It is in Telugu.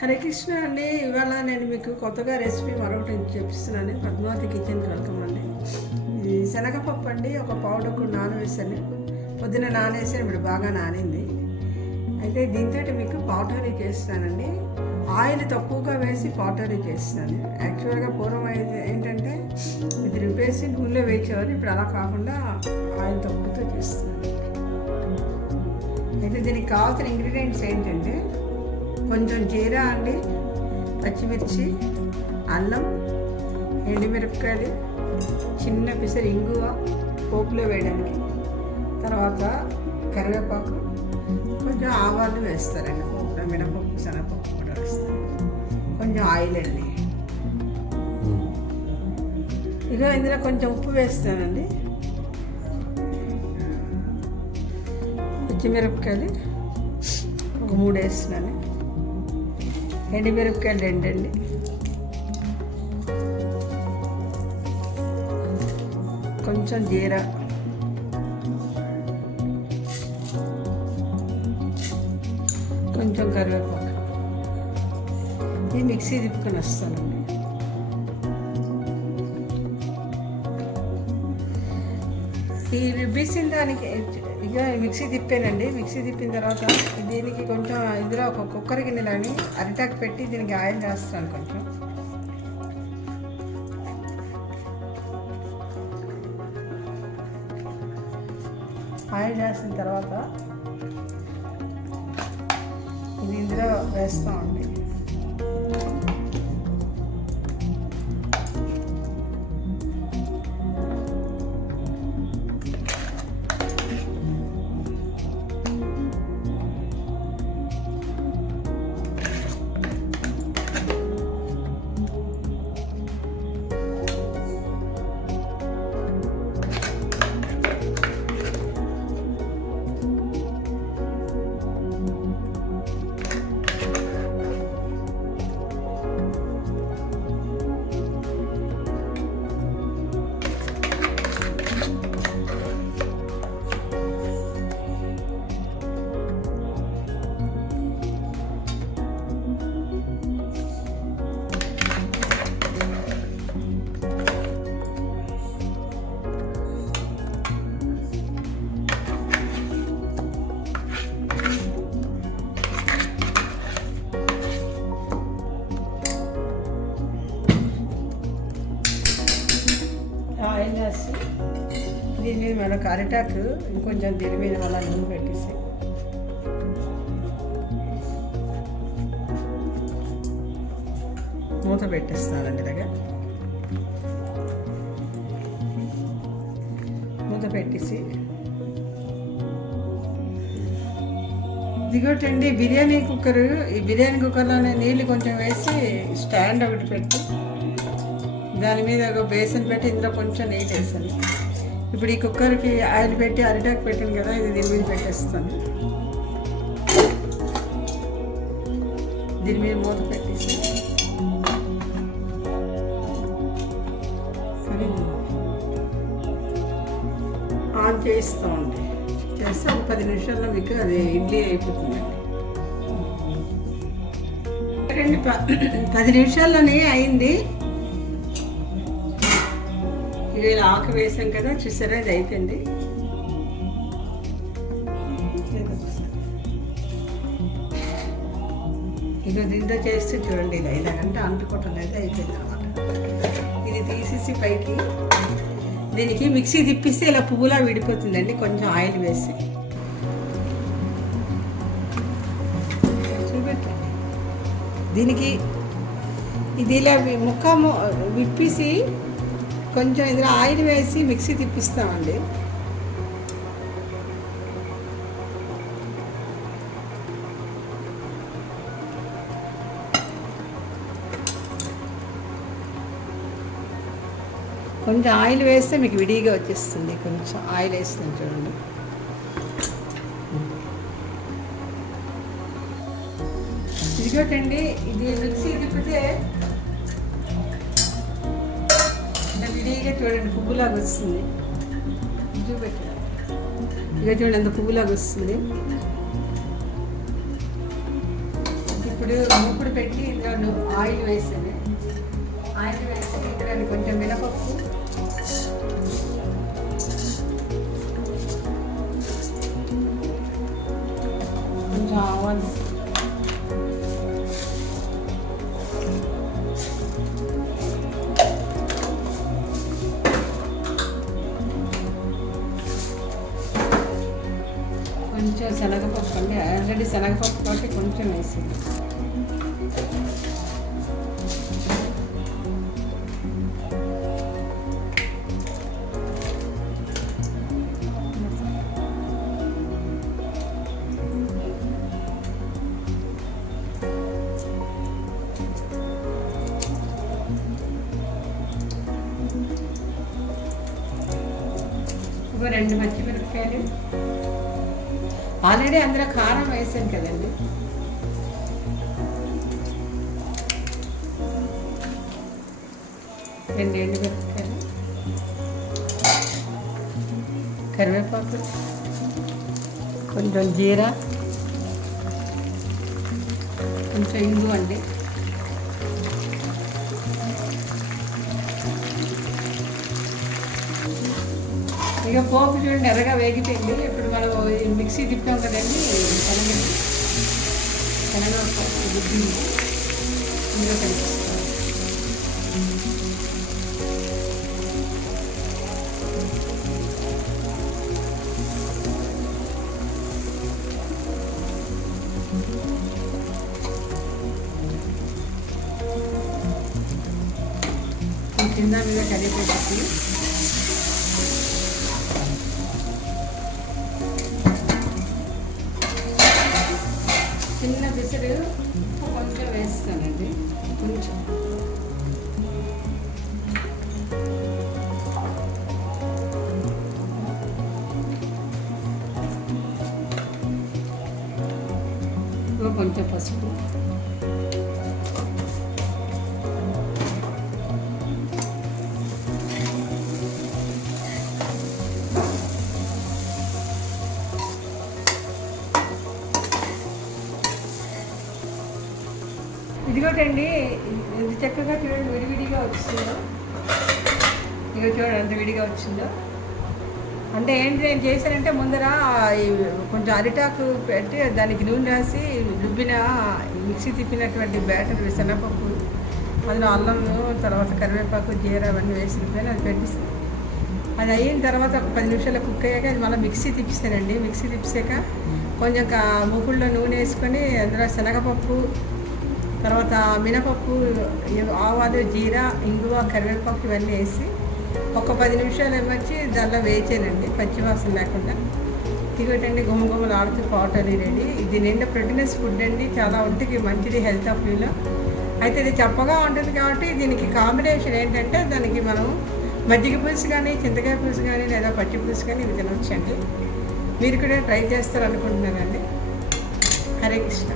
హరే కృష్ణ అండి. ఇవాళ నేను మీకు కొత్తగా రెసిపీ మరొకటి చెప్పిస్తున్నాను పద్మావతి కిచెన్కి వెల్కమ్ అండి. ఇది శనగపప్పు అండి. ఒక పౌడర్కు నానవేసాను పొద్దున నానేసాను ఇప్పుడు బాగా నానింది. అయితే దీంతో మీకు పౌడరీ చేస్తానండి ఆయిల్ తక్కువగా వేసి పౌడరీ చేస్తాను యాక్చువల్గా పూర్వం అయితే ఏంటంటే ఇది రిపేసి నూనెలో వేసేవారు ఇప్పుడు అలా కాకుండా ఆయిల్ తక్కువతో చేస్తున్నాను. అయితే దీనికి కావాల్సిన ఇంగ్రీడియంట్స్ ఏంటంటే కొంచెం జీరా అండి పచ్చిమిర్చి అల్లం ఎండుమిరపకాయలు చిన్న పిసరి ఇంగువ పోపులో వేయడానికి. తర్వాత కరివేపాకు కొంచెం ఆవాలు వేస్తారండి పోపులో మినపప్పు శనగపప్పు కూడా వేస్తారు. కొంచెం ఆయిల్ అండి. ఇక ఇందులో కొంచెం ఉప్పు వేస్తానండి. పచ్చిమిరపకాయలు ఒక మూడు వేస్తున్నాను ఎండిమిరపకాయలు రెండండి కొంచెం జీరా. కొంచెం కరివేపాకు. ఈ మిక్సీ తిప్పుకొని వస్తానండి. ఈ రుబ్బేసిన దానికి ఇక మిక్సీ తిప్పానండి. మిక్సీ తిప్పిన తర్వాత దీనికి కొంచెం ఇందులో ఒక కుక్కర్ గిన్నెలని అరిటాకు పెట్టి దీనికి ఆయిల్ రాస్తాను కొంచెం. ఆయిల్ చేసిన తర్వాత ఇది ఇందులో వేస్తామండి. దీని అరిటాకు ఇంకొంచెం దీని మీద అలా నూనె పెట్టేసి. మూత పెట్టేస్తానండి దగ్గర. మూత పెట్టేసి. దిగోటండి బిర్యానీ కుక్కర్ ఈ బిర్యానీ కుక్కర్లోనే నీళ్ళు కొంచెం వేసి స్టాండ్ ఒకటి పెట్టి. దాని మీద ఒక బేసన్ పెట్టి ఇందులో కొంచెం నెయ్యి వేసాను ఇప్పుడు ఈ కుక్కర్కి ఆయిల్ పెట్టి అరిటాకు పెట్టాను కదా ఇది దీని మీద పెట్టేస్తాను. దీని మీద మూత పెట్టేసి. సరే. ఆన్ చేయిస్తూ ఉంటే. చేస్తే ఒక పది నిమిషాల్లో మీకు అది ఇడ్లీ అయిపోతుందండి రెండు ప- పది నిమిషాల్లోనే అయింది. ఇక ఇలా ఆకు వేసాం కదా చూసారా? ఇది అయిపోయింది. ఇక దీంతో చేస్తే చూడండి ఇది ఐదాగంట అంటుకోవటం అయితే అయిపోయింది అనమాట. ఇది తీసేసి పైకి దీనికి మిక్సీ తిప్పిస్తే ఇలా పువ్వులా విడిపోతుందండి కొంచెం ఆయిల్ వేసి. చూపెట్టండి. దీనికి ఇది ఇలా ముక్క విప్పేసి కొంచెం ఇందులో ఆయిల్ వేసి మిక్సీ తిప్పిస్తామండి. కొంచెం ఆయిల్ వేస్తే మీకు విడిగా వచ్చేస్తుంది. కొంచెం ఆయిల్ వేస్తుంది చూడండి. ఇదిగోటండి ఇది మిక్సీ తిప్పితే ఇలా చూడండి పువ్వులాగా వస్తుంది. చూపెట్టు ఇక చూడండి అంత పువ్వులాగా వస్తుంది. ఇప్పుడు ఇప్పుడు మూకుడు పెట్టి ఇందులో ఆయిల్ వేసాను ఆయిల్ వేసి ఇక్కడ కొంచెం మినపప్పు. కొంచెం ఆవాలు. కొంచెం శనగపప్పు అండి. ఆల్రెడీ శనగపప్పు కాబట్టి కొంచెం వేసింది ఒక రెండు పచ్చిమిరపకాయలు ఆల్రెడీ అందులో కారం వేసాను కదండి. రెండు ఎండు మిరపకాయలు. కరివేపాకు. కొంచెం జీరా. కొంచెం ఇంగు అండి. ఇక పోపు చూడండి ఎర్రగా వేగిపోయింది. ఇప్పుడు మనం మిక్సీ తిప్పాం కదండి శనగ శనగ గుడ్డి ఇందులో కలిపిస్తాం. కింద మీద కరివేపాకు చిన్న పిసరు కొంచెం వేస్తానండి. కొంచెం. కొంచెం పసుపు. ఇదిగోటండి ఇది చక్కగా చూడండి విడివిడిగా వచ్చిందో. ఇదిగో చూడండి ఎంత విడిగా వచ్చిందో. అంటే ఏంటి నేను చేశానంటే ముందర కొంచెం అరిటాకు పెట్టి దానికి నూనె రాసి రుబ్బిన మిక్సీ తిప్పినటువంటి బ్యాటర్ శనగపప్పు అందులో అల్లం తర్వాత కరివేపాకు జీర అవన్నీ వేసిన పైన అది పెట్టిస్తాను అది అయిన తర్వాత ఒక పది నిమిషాలు కుక్ అయ్యాక అది మళ్ళీ మిక్సీ తిప్పిస్తానండి. మిక్సీ తిప్పాక కొంచెం కా- మూకుల్లో నూనె వేసుకొని అందులో శనగపప్పు తర్వాత మినపప్పు ఆవాలు జీరా ఇంగువ కరివేపాకు ఇవన్నీ వేసి ఒక పది నిమిషాలు ఇవ్వచ్చి దానిలో వేచానండి పచ్చివాసన లేకుండా. ఇదిగోటండి గుమగుమలు ఆడుతూ పౌటరీ రెడీ ఇది నిండా ప్రోటీనస్ ఫుడ్ అండి చాలా ఒంటికి మంచిది హెల్త్ ఆఫ్ వ్యూలో. అయితే ఇది చప్పగా ఉంటుంది కాబట్టి దీనికి కాంబినేషన్ ఏంటంటే దానికి మనం మజ్జిగ పులుసు కానీ చింతకాయ పులుసు కానీ లేదా పచ్చి పులుసు కానీ ఇవి తినవచ్చండి మీరు కూడా ట్రై చేస్తారనుకుంటున్నానండి. హరే కృష్ణ.